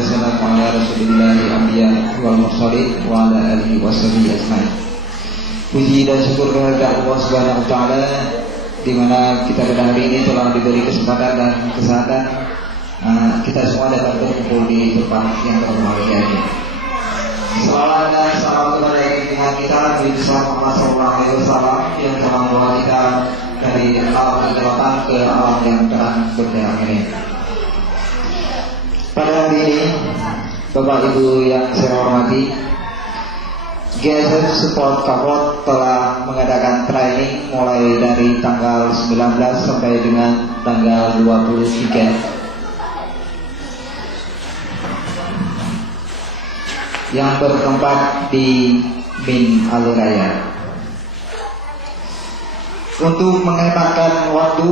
wassalamu ala rasulillahi anbiya wal mursalin wa ala alihi washabihi ajmain. Puji dan syukur kepada Allah Subhanahu wa taala di mana kita pada hari ini telah diberi kesempatan dan kesehatan kita semua dapat berkumpul di tempat yang berbahagia ini. Salawat dan salam kepada junjungan kita Nabi Muhammad SAW yang telah membawa kita dari alam kegelapan ke alam yang terang benderang ini. Pada hari ini, Bapak Ibu yang saya hormati, GSM Support Kapot telah mengadakan training mulai dari tanggal 19 sampai dengan tanggal 23 yang bertempat di Min Aluraya. Untuk menghematkan waktu,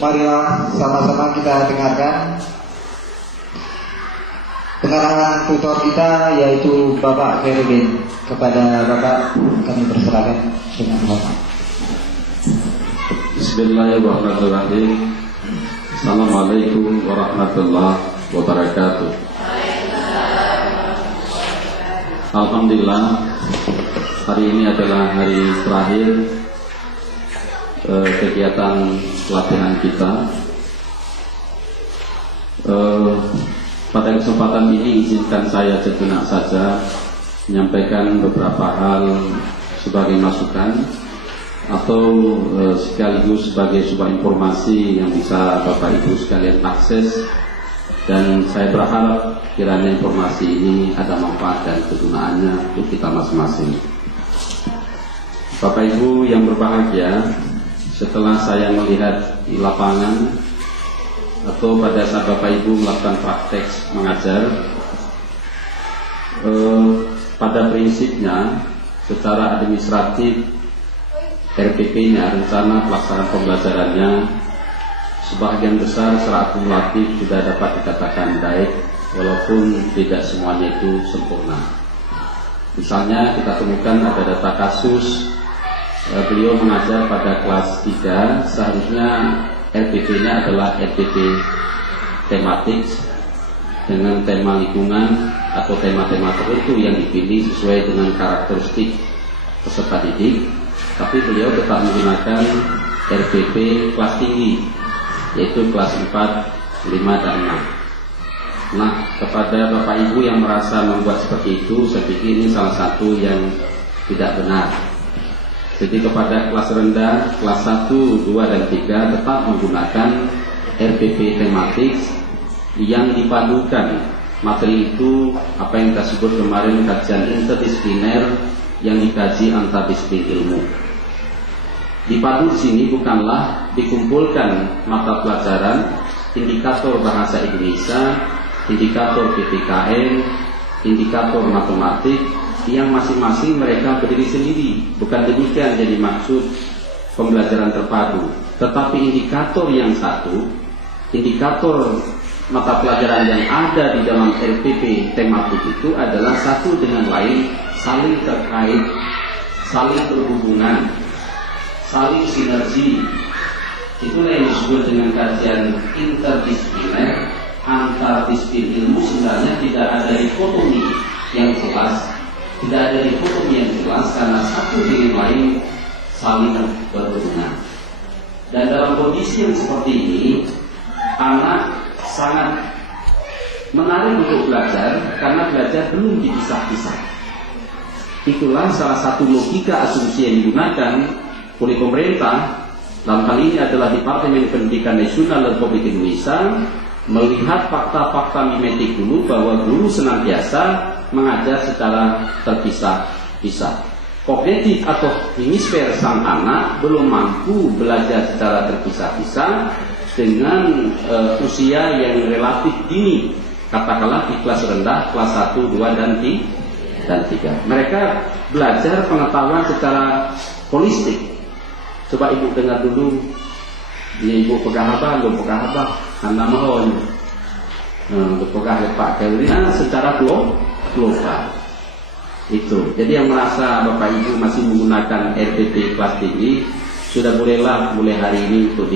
marilah sama-sama kita dengarkan penerangan tutor kita, yaitu Bapak Ferudin. Kepada Bapak kami persilakan dengan hormat. Bismillahirrahmanirrahim. Assalamualaikum warahmatullahi wabarakatuh. Alhamdulillah, hari ini adalah hari terakhir kegiatan pelatihan kita. Pada kesempatan ini izinkan saya sejenak saja menyampaikan beberapa hal sebagai masukan atau sekaligus sebagai sebuah informasi yang bisa Bapak Ibu sekalian akses, dan saya berharap kiranya informasi ini ada manfaat dan kegunaannya untuk kita masing-masing. Bapak Ibu yang berbahagia, setelah saya melihat di lapangan atau pada saat Bapak Ibu melakukan praktek mengajar, pada prinsipnya secara administratif RPP-nya, rencana pelaksanaan pembelajarannya, sebagian besar secara akumulatif sudah dapat dikatakan baik, walaupun tidak semuanya itu sempurna. Misalnya kita temukan ada data kasus beliau mengajar pada kelas 3, seharusnya RPP-nya adalah RPP tematik dengan tema lingkungan atau tema-tema tertentu yang dipilih sesuai dengan karakteristik peserta didik, tapi beliau tetap menggunakan RPP kelas tinggi, yaitu kelas 4, 5, dan 6. Nah, kepada Bapak Ibu yang merasa membuat seperti itu, saya pikir ini salah satu yang tidak benar. Jadi kepada kelas rendah, kelas 1, 2, dan 3 tetap menggunakan RPP tematik yang dipadukan. Materi itu apa yang kita sebut kemarin kajian interdisipliner yang dikaji antar disiplin ilmu. Dipadu di sini bukanlah dikumpulkan mata pelajaran, indikator bahasa Indonesia, indikator PPKN, indikator matematik yang masing-masing mereka berdiri sendiri. Bukan demikian jadi maksud pembelajaran terpadu. Tetapi indikator yang satu, indikator mata pelajaran yang ada di dalam RPP tematik itu adalah satu dengan lain saling terkait, saling berhubungan, saling sinergi. Itulah yang disebut dengan kajian interdisipliner, antar disiplin ilmu. Sebenarnya tidak ada dikotomi yang jelas, tidak ada dikotomi yang jelas karena satu dengan lain saling berhubungan. Dan dalam kondisi yang seperti ini, anak sangat menarik untuk belajar karena belajar belum dipisah-pisah. Itulah salah satu logika asumsi yang digunakan oleh pemerintah, dalam hal ini adalah Departemen Pendidikan Nasional Republik Indonesia, melihat fakta-fakta mimetik dulu bahwa guru senantiasa mengajar secara terpisah-pisah. Kognitif atau hemisfer sang anak belum mampu belajar secara terpisah-pisah dengan usia yang relatif dini, katakanlah di kelas rendah, kelas 1, 2, dan 3. Mereka belajar pengetahuan secara holistik. Coba ibu dengar dulu, dia ibu pegah apa, ibu pegah apa, anda mohon pegah Pak Kelvin secara global. Itu. Jadi yang merasa Bapak Ibu masih menggunakan RPP kelas tinggi, sudah mulai hari ini untuk